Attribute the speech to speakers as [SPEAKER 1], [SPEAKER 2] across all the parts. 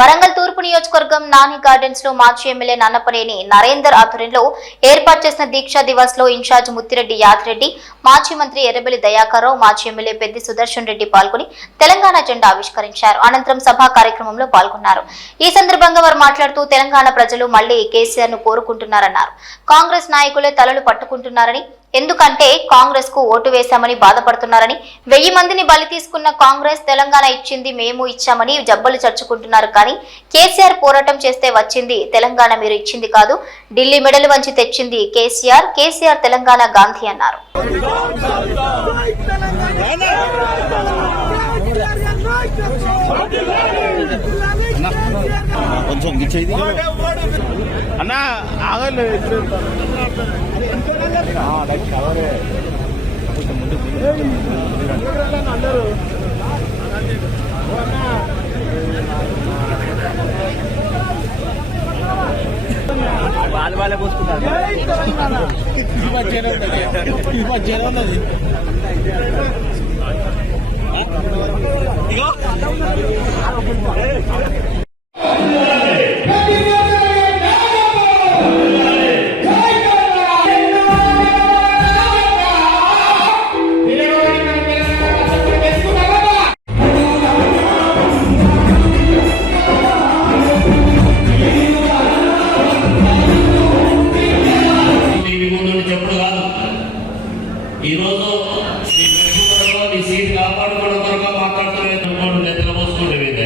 [SPEAKER 1] వరంగల్ తూర్పు నియోజకవర్గం నాని గార్డెన్స్లో మాజీ ఎమ్మెల్యే నన్నపనేని నరేందర్ ఆధ్వర్యంలో ఏర్పాటు చేసిన దీక్షా దివాస్లో ఇన్ఛార్జ్ ముత్తిరెడ్డి యాదిరెడ్డి మాజీ మంత్రి ఎర్రబెల్లి దయాకర్రావు మాజీ ఎమ్మెల్యే పెద్ది సుదర్శన్ రెడ్డి పాల్గొని తెలంగాణ జెండా ఆవిష్కరించారు. అనంతరం సభా కార్యక్రమంలో పాల్గొన్నారు. ఈ సందర్భంగా వారు మాట్లాడుతూ తెలంగాణ ప్రజలు మళ్ళీ కేసీఆర్ను కోరుకుంటున్నారన్నారు. కాంగ్రెస్ నాయకులే తలలు పట్టుకుంటున్నారని ఎందుకంటే కాంగ్రెస్కు ఓటు వేశామని బాధపడుతున్నారని వెయ్యి మందిని బలి తీసుకున్న కాంగ్రెస్ తెలంగాణ ఇచ్చింది మేము ఇచ్చామని జబ్బలు చర్చుకుంటున్నారు కానీ కేసీఆర్ పోరాటం చేస్తే వచ్చింది తెలంగాణ మీరు ఇచ్చింది కాదు ఢిల్లీ మెడల్ వంచి తెచ్చింది కేసీఆర్ కేసీఆర్ తెలంగాణ గాంధీ అన్నారు.
[SPEAKER 2] కొంచెం ఇచ్చేది అన్న ఆగలే వాళ్ళు వాళ్ళే పోసుకుంటారు. ఈ మధ్యన ఉన్నది. ఈ మధ్యన ఉన్నది. ఇగో
[SPEAKER 3] టీవీ ముందు ఈరోజు నీ పెట్టుబడిలో నీ సీట్ కాపాడుకోవడం కొరకు మాట్లాడుతున్న నెత్తల పోసుకుంటే విద్య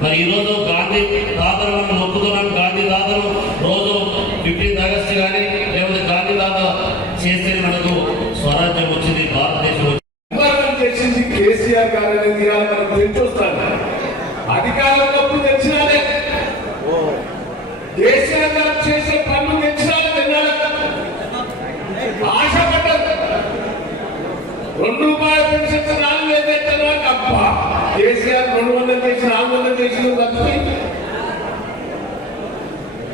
[SPEAKER 3] మరి ఈరోజు గాంధీ తాతను మనం మొక్కుతున్నాం గాంధీ తాతను రోజు ఫిఫ్టీన్త్ ఆగస్ట్ కానీ లేకపోతే గాంధీ తాత చేస్తే మనకు స్వరాజ్యం వచ్చింది భారతదేశం వచ్చింది
[SPEAKER 4] నిర్మాణం చేసింది కేసీఆర్ గారు అనేది ఇవాళ మనకు తెలిసొస్తాను అధికారంలోకి తెచ్చినారే కేసీఆర్ గారు చేసే పనులు తెచ్చినారు తిన్నాడు ఆశపడ్డారు రెండు రూపాయల పెన్షన్ నాలుగు వేలు తెచ్చారు అబ్బా కేసీఆర్ రెండు వందలు చేసి నాలుగు వందలు చేసి తప్పి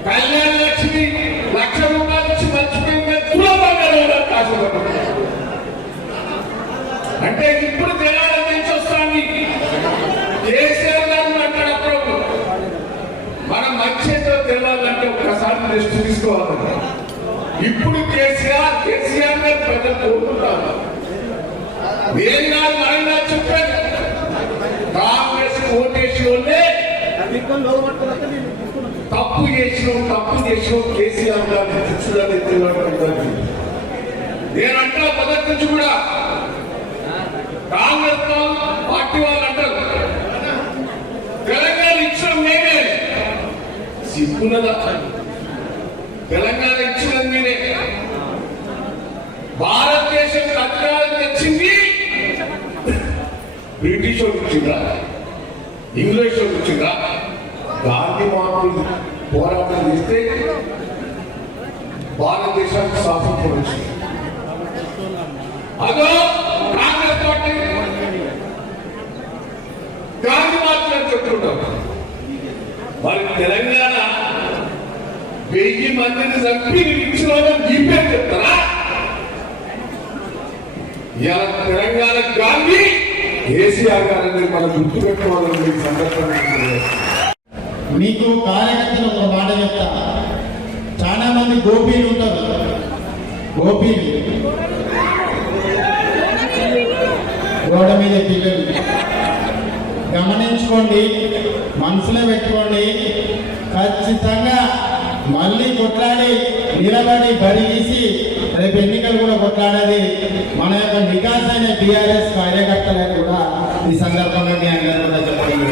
[SPEAKER 4] కళ్యాణ లక్ష్మి లక్ష రూపాయలు ఇచ్చి మర్చిపోయింది అంటే ఇప్పుడు తెలంగాణ నుంచి వస్తాను కేసీఆర్ గారు మాట్లాడప్పుడు మనం మంచితో తెలవాలంటే ఒక్కసారి దృష్టి తీసుకోవాలి. ఇప్పుడు కేసీఆర్ కేసీఆర్ గారు ప్రజలు కోరుకుంటారు. ఏం కాదు ఆయన చెప్పాను కాంగ్రెస్ ఓటేసి వాళ్ళే తప్పు చేసిన తప్పు చేసిన కేసీఆర్ గారిని తెచ్చుదని తెలియడం నేనంటా మొదటి నుంచి కూడా కాంగ్రెస్ పార్టీ వాళ్ళు అంటారు. తెలంగాణ ఇచ్చిన మేమే. తెలంగాణ ఇచ్చిన నేనే భారతదేశం అధికారం తెచ్చింది బ్రిటిష్ వాళ్ళు ఇచ్చిందా ఇంగ్లీష్ వాళ్ళు ఇచ్చిందా గాంధీ మహాత్ములు పోరాటం చేస్తే భారతదేశానికి స్వాతంత్రం వచ్చింది అదో కాంగ్రెస్ పార్టీ. గాంధీ మాత్రం చెప్తుంటాం. మరి తెలంగాణ వెయ్యి మందిని చంపి ఇచ్చిన జీపే చెప్తారా? ఇలా తెలంగాణ గాంధీ కేసీఆర్ గారిని మనం గుర్తుపెట్టుకోవాలని మీకు సందర్భం
[SPEAKER 5] మీకు కార్యకర్తలు ఒక మాట చెప్తా. చాలా మంది గోపీలు ఉంటారు. గోపీలు. గోడ మీద పిల్లలు. గమనించుకోండి మనసులో పెట్టుకోండి. ఖచ్చితంగా మళ్ళీ కొట్లాడి నిలబడి బరిగీసి రేపు ఎన్నికలు కూడా కొట్లాడేది మన యొక్క వికాస్ అయిన టీఆర్ఎస్ కార్యకర్తలని కూడా ఈ సందర్భంగా మీ అందరూ కూడా చెప్పడం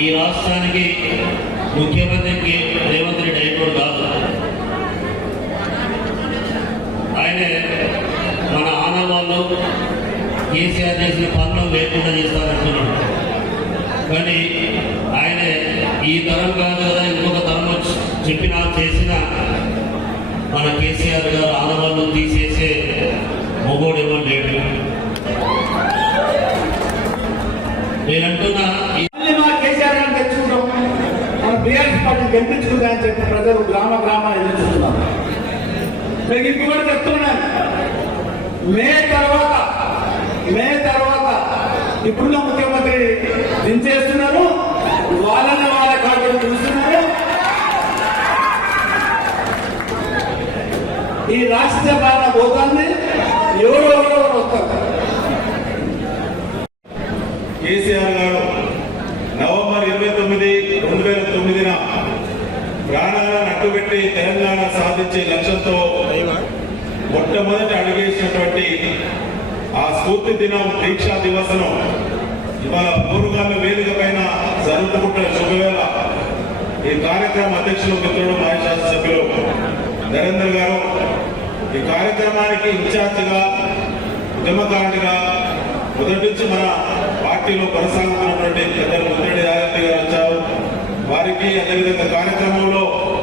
[SPEAKER 3] ఈ రాష్ట్రానికి ముఖ్యమంత్రికి రేవంత్ రెడ్డి అయిపోడు కాదు. ఆయనే మన ఆనవాళ్ళు కేసీఆర్ చేసిన పనులు లేకుండా చేస్తారంటున్నాడు. కానీ ఆయన ఈ తరం కాదు కదా ఇంకొక తరం వచ్చి చెప్పినా చేసిన మన కేసీఆర్ గారు ఆడవాళ్ళు తీసేసే మొగోడు ఇవ్వండి నేనంటున్నా ఈ
[SPEAKER 4] అని చెప్పి ప్రజలు గ్రామ గ్రామాలు ఎదుర్కొంటున్నారు మీకు ఇప్పుడు కూడా చెప్తున్నాను. మే తర్వాత మే తర్వాత ఇప్పుడున్న ఈ బాగా పోతుంది ఎవరు ఎవరు వస్తారు?
[SPEAKER 6] కేసీఆర్ గారు నవంబర్ ఇరవై తొమ్మిది రెండు వేల తొమ్మిదిన ప్రాణాలను అడ్డుపెట్టి తెలంగాణ సాధించే లక్ష్యంతో మొట్టమొదటి అడుగేసినటువంటి ఆ స్ఫూర్తి దినం దీక్షా దివసను ఇవాళ పూర్వగామి వేదిక పైన జరుపుకుంటున్న శుభవేళ ఈ కార్యక్రమ అధ్యక్షులు మిత్రులు మాజీ శాసనసభ్యులు నరేందర్ గారు ఈ కార్యక్రమానికి ఇన్ఛార్జిగా ఉద్యమకారుడిగా మొదటి నుంచి మన పార్టీలో కొనసాగుతున్నటువంటి పెద్దలు ముద్రెడ్డి యాదవ్ గారు వచ్చారు. వారికి అదేవిధంగా కార్యక్రమంలో